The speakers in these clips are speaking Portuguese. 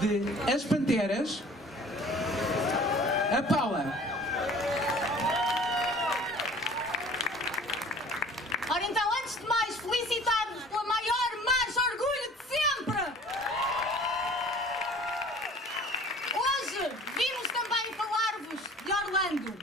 de As Panteras, a Paula. Ora então, antes de mais, felicitar-vos pela maior marcha orgulho de sempre! Hoje vimos também falar-vos de Orlando.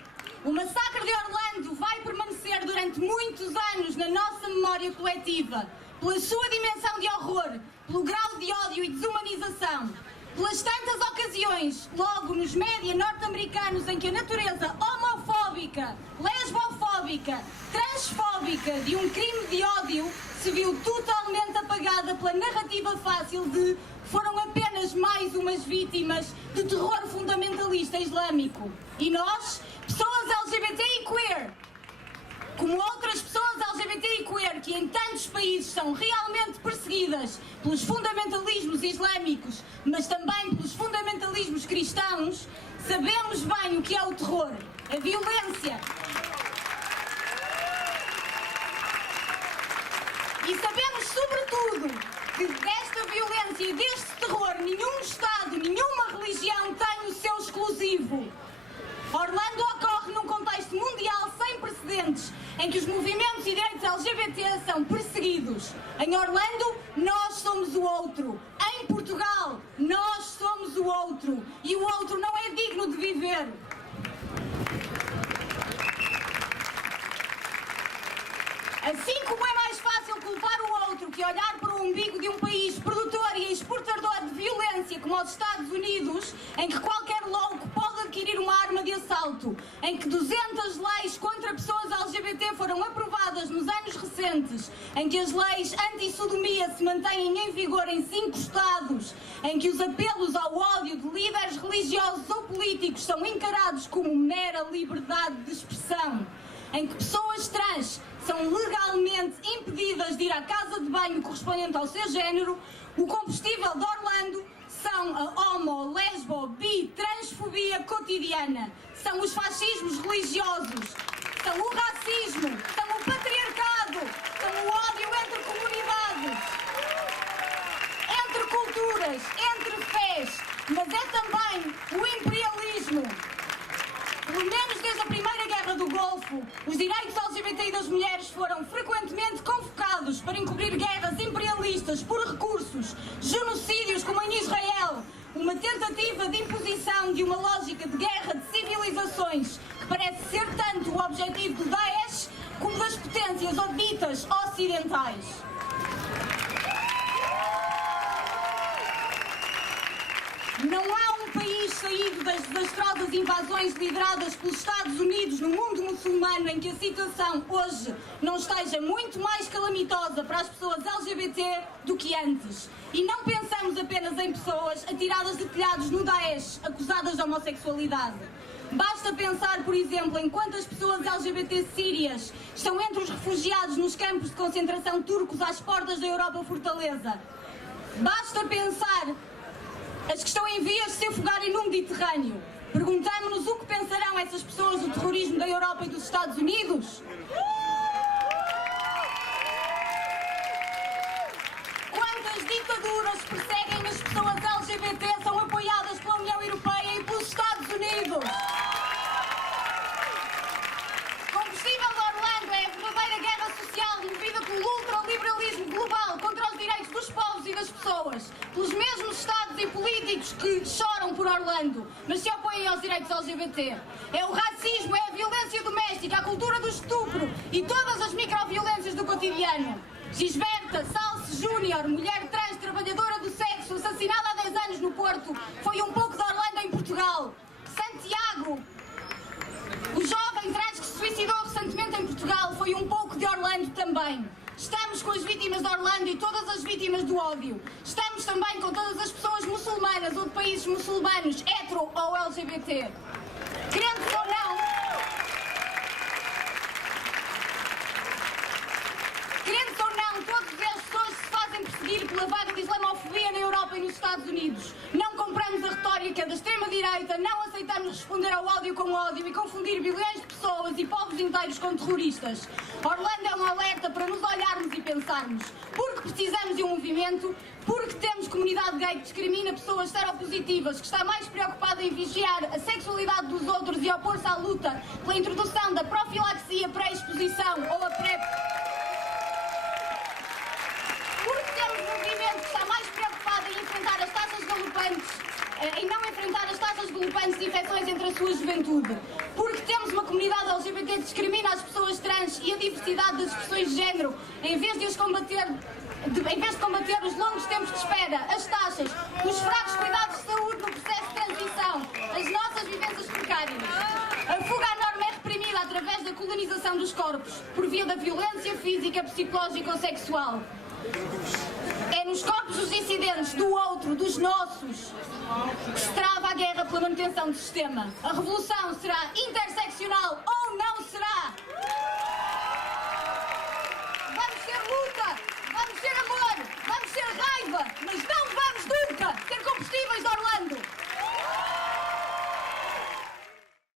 O massacre de Orlando vai permanecer durante muitos anos na nossa memória coletiva, pela sua dimensão de horror, pelo grau de ódio e desumanização, pelas tantas ocasiões, logo nos média norte-americanos, em que a natureza homofóbica, lesbofóbica, transfóbica de um crime de ódio se viu totalmente apagada pela narrativa fácil de foram apenas mais umas vítimas de terror fundamentalista islâmico. E nós, pessoas LGBT e queer, como outras pessoas LGBT e queer que em tantos países são realmente perseguidas pelos fundamentalismos islâmicos, mas também pelos fundamentalismos cristãos, sabemos bem o que é o terror, a violência. E sabemos, sobretudo, que desta violência e deste terror nenhum Estado, nenhuma religião tem o seu exclusivo. Orlando ocorre num contexto mundial sem precedentes, em que os movimentos e direitos LGBT são perseguidos. Em Orlando, nós somos o outro. Em Portugal, nós somos o outro. E o outro não é digno de viver. Assim como é mais fácil culpar o outro que olhar para o umbigo de um país produtor e exportador de violência como os Estados Unidos, em que qualquer louco pode adquirir uma arma de assalto, em que 200 leis contra pessoas LGBT foram aprovadas nos anos recentes, em que as leis anti-sodomia se mantêm em vigor em 5 estados, em que os apelos ao ódio de líderes religiosos ou políticos são encarados como mera liberdade de expressão, em que pessoas trans são legalmente impedidas de ir à casa de banho correspondente ao seu género, o combustível de Orlando são a homo, lesbo, bi, transfobia cotidiana, são os fascismos religiosos, são o racismo, são o patriarcado, são o ódio entre comunidades, entre culturas, entre fés, mas é também o imperialismo. Pelo menos desde a Primeira Guerra do Golfo, os direitos LGBT das mulheres foram frequentemente convocados para encobrir guerras imperialistas por recursos, genocídios como em Israel, uma tentativa de imposição de uma lógica de guerra de civilizações que parece ser tanto o objetivo do Daesh como das potências ditas ocidentais. Não há um país saído das desastrosas invasões lideradas pelos Estados Unidos no mundo muçulmano em que a situação hoje não esteja muito mais calamitosa para as pessoas LGBT do que antes. E não pensamos apenas em pessoas atiradas de telhados no Daesh, acusadas de homossexualidade. Basta pensar, por exemplo, em quantas pessoas LGBT sírias estão entre os refugiados nos campos de concentração turcos às portas da Europa Fortaleza. Basta pensar as que estão em vias de se afogarem no Mediterrâneo. Perguntamos-nos o que pensarão essas pessoas do terrorismo da Europa e dos Estados Unidos? Quantas ditaduras perseguem as pessoas LGBT são apoiadas pela União Europeia e pelos Estados Unidos? O combustível de Orlando é a verdadeira guerra social movida pelo ultraliberalismo global contra os direitos dos povos e das pessoas, pelos mesmos Estados e políticos que choram por Orlando, mas se opõem aos direitos LGBT. É o racismo, é a violência doméstica, a cultura do estupro e todas as microviolências do cotidiano. Gisberta Salce Júnior, mulher trans, trabalhadora do sexo, assassinada há 10 anos no Porto, foi um pouco de Orlando em Portugal. Santiago, o jovem trans que se suicidou recentemente em Portugal, foi um pouco de Orlando também. Estamos com as vítimas de Orlando e todas as vítimas do ódio. Estamos também com todas as pessoas muçulmanas ou de países muçulmanos, hetero ou LGBT. Crentes ou não, todas as pessoas que se fazem perseguir pela vaga de islamofobia na Europa e nos Estados Unidos. Não compramos a retórica da extrema-direita, não aceitamos responder ao ódio com ódio e confundir bilhões de pessoas e povos inteiros com terroristas. Orlando é um alerta para nos olharmos e pensarmos. Porque precisamos de um movimento, porque temos comunidade gay que discrimina pessoas seropositivas, que está mais preocupada em vigiar a sexualidade dos outros e opor-se à luta pela introdução da profilaxia pré-exposição ou a pré... Porque temos um movimento que está mais preocupado em enfrentar as taxas galopantes, em não enfrentar as taxas galopantes de infecções entre a sua juventude. Porque temos uma comunidade LGBT que discrimina as pessoas trans e a diversidade das expressões de género, em vez de combater os longos tempos de espera, as taxas, os fracos cuidados de saúde no processo de transição, as nossas vivências precárias. A fuga à norma é reprimida através da colonização dos corpos, por via da violência física, psicológica ou sexual. É nos corpos dos dissidentes, do outro, dos nossos, que se trava a guerra pela manutenção do sistema. A revolução será